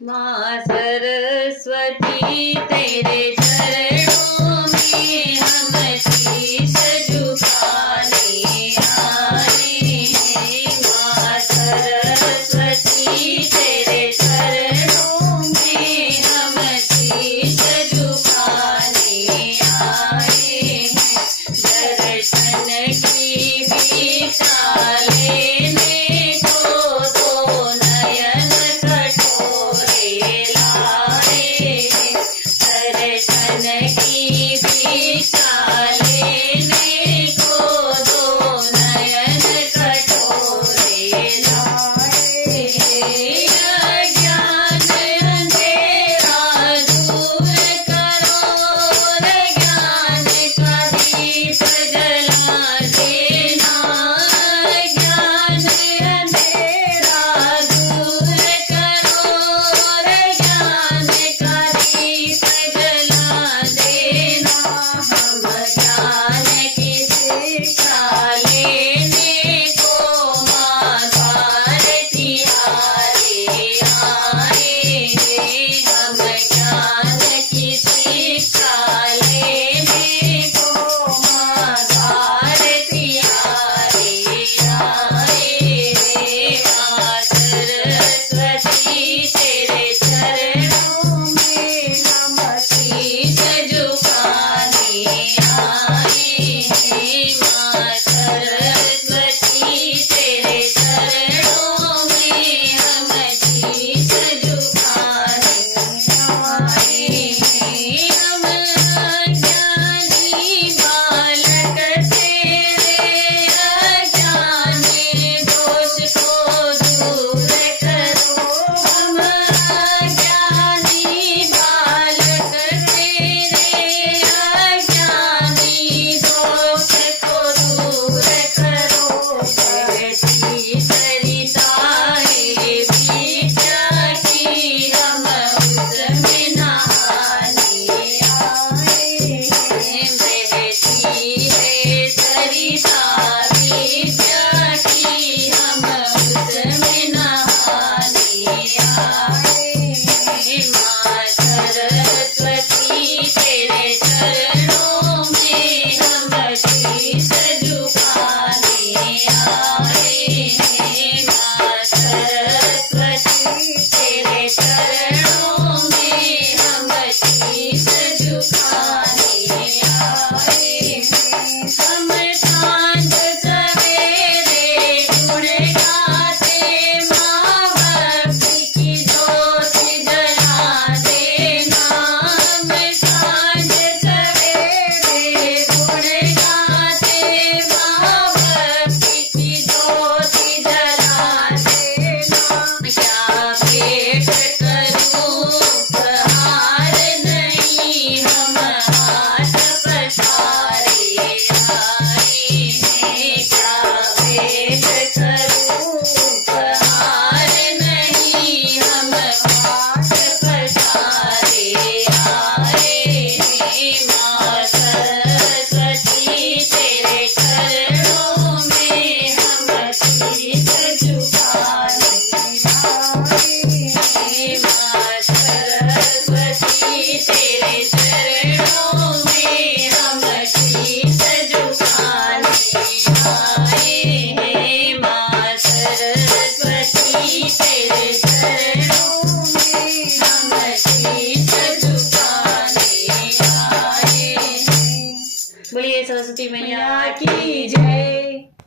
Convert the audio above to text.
माँ सरस्वती तेरे चरणों में हम शीश झुकाने आए हैं। माँ सरस्वती तेरे चरणों में हम शीश झुकाने आए हैं। दर्शन की भिक्षा लेने को दो नयन कटोरे लाए हैं। दर्शन की भिक्षा लेने को दो नयन कटोरे लाए हैं। अज्ञान अंधेरा दूर करो, ज्ञान का दीप जला देना। ज्ञान अंधेरा दूर करो, ज्ञान का दीप जला देना। हम ज्ञान की शिक्षा लेने को माँ भारती आए हैं। हम ज्ञान की शिक्षा लेने को माँ भारती आए हैं। माँ सरस्वती तेरे चरणों में हम शीश झुकाने आए हैं। माँ सरस्वती तेरे चरणों में हम शीश झुकाने आए हैं। हम अज्ञानी बालक तेरे अज्ञान दोष को दूर करो। हम अज्ञानी बालक तेरे अज्ञानी दोष को दूर करो। बहती सरिताएं विद्या की हम उसमें नहाने आए हैं। बहती है सरिता विद्या की हम उसमें नहाने आए हैं। माँ सरस्वती तेरे चरणों में हम शीश झुकाने आए हैं। माँ सरस्वती तेरे चरणों में हम शीश झुकाने आए हैं। हम सांझ सवेरे गुण गाते माँ भक्ति की ज्योति जला देना। हम सांझ सवेरे गुण गाते माँ भक्ति की ज्योति जला देना। क्या भेंट करूं उपहार नहीं, हम हाथ पसारे आए हैं। क्या भेंट करूं उपहार नहीं, हम हाथ पसारे आए हैं। माँ सरस्वती तेरे चरणों में हम शीश झुकाने आए हैं। माँ सरस्वती तेरे चरणों में हम शीश झुकाने आए हैं। माँ सरस्वती तेरे चरणों में हम शीश झुकाने आए हैं। बोलिए सरस्वती मैया की जय।